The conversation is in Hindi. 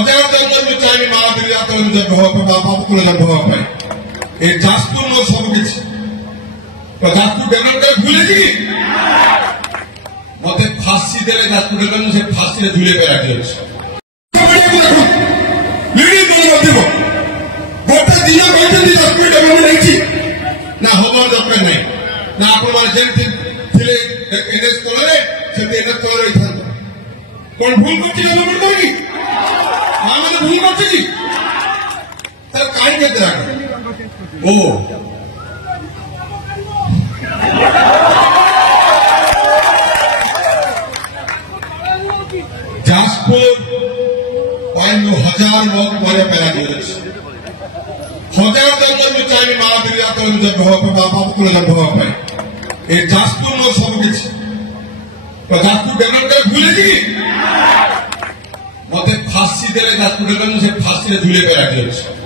हजार जंगल में चाहिए महावीर यात्रा में जब बाबा को जब भाई ये जाजपुर में सब किसी तो जाजपुर डेवलप कर भूले जी मत फांसी देले जाजपुर डेवलप से फांसी रे झूले पे रखे गोटे दिया कहते जाजपुर डेवलप नहीं ना होमर दरकार नहीं ना आप थे एनएस तले से एनएस तले रही था कौन भूल करती डेवलपमेंट करेगी हाँ मैंने भूल करती तब कहीं कहते रहा ओ जाजपुर हजार लोग मरे पैदा दिए हजार जंगल में चाहिए महावीर यात्रा में जब बाबा को जब भाई ये जाजपुर में सब किसी तो जाजपुर डेवलप कर भूले जी मत फांसी देले जाजपुर डेवलप से फांसी रे झूले पे रखे